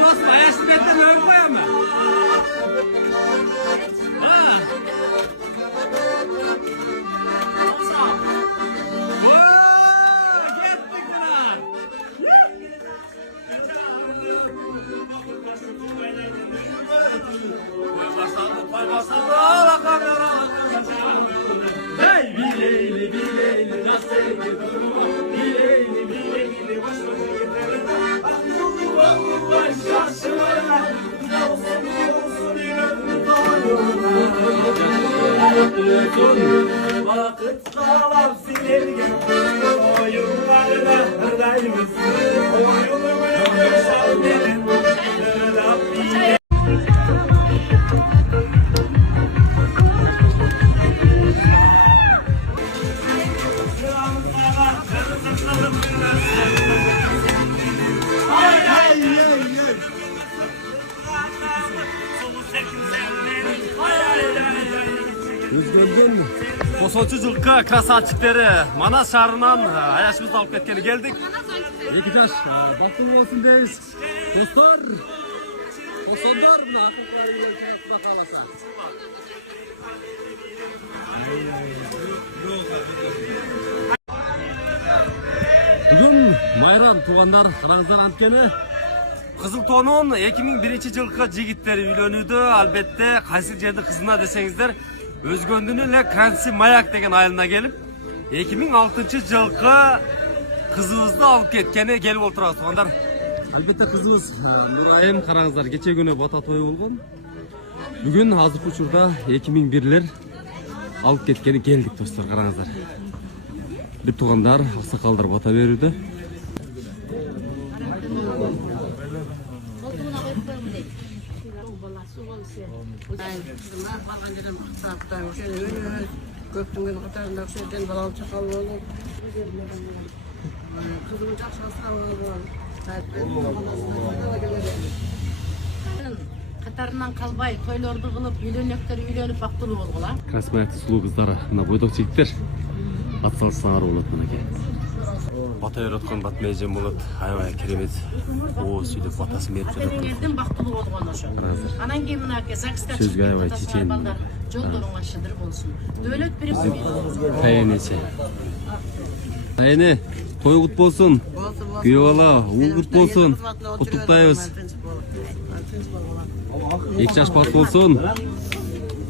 dostum ayaşlı betten öğür koyamı? Hey bileyli bileyli nasıl gidiyorum bileyli bileyli başına giderim aklımı başlaşıma olsun olsun inanın vakıtlar silerken oyunlarına hırdayımız oyunu yaşar benim Rabbim. Özgördün mü? Kosonçu жылқы красавчиктері Манас шаарынан аяшыбызды алып кеткені келдік. Екі жаш бақытты болсын дейіз. Достар, косондар мына ақылқылар Құда қаласа. Бүгін майрам туғандар қараңыздар анткені. Қызыл тонун 2001 жылғы жигиттери үйлөнүүдө албетте кайсы жердин кызына десеңиздер Өзгөндүнүн эле Красный Маяк деген айылына келип 2006 жылғы кызыбызды алып кеткени келип отурабыз туугандар. Албетте кызыбыз Нурайым караңыздар кече күнү бата тою болгон. Бүгүн азыркы учурда 2001лер алып кеткени келдик достор караңыздар. Бир туугандар, аксакалдар бата берүүдө. Köptüğün katarında şeyden balan çakal olur. Kızımı çok şanslı Қатарынан қалбай, тойларды қылып, үйлөнектер үйленіп бақтылы болғыла. Красный Маякты сулуу кыздары, мына бойдок жигиттер ат салсаңар болот мынакей. Бата берип аткан бат мейжем болот. Аябай керемет. О, сүйлөп батасын берип жатат. Елден бақтылы болған ошо. Анан кейін мына ЗАГСқа Сөзгө аябай чечен. Жолдорун ашыдыр болсын. Дөлөт берип Кайенече. Кайене, той кут болсун. Күйөө бала, уул кут болсун. Куттуктайбыз. Эки жаш бат болсун.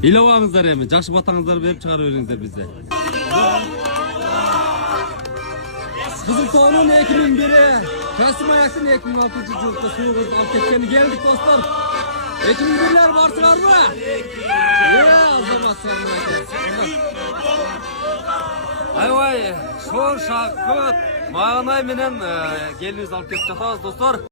Ыйлабаңыздар эми, жакшы батаңыздар берип чыгарып бериңиздер бизде. Кызыл тоонун 2001, Красный Маяктын 2006 жылкы суу кызды алып кеткени келдик достор. 2001лер барсыңарбы? Азаматсыңар. Аябай шор шакыт маанай менен келинибизди алып кетип жатабыз достор.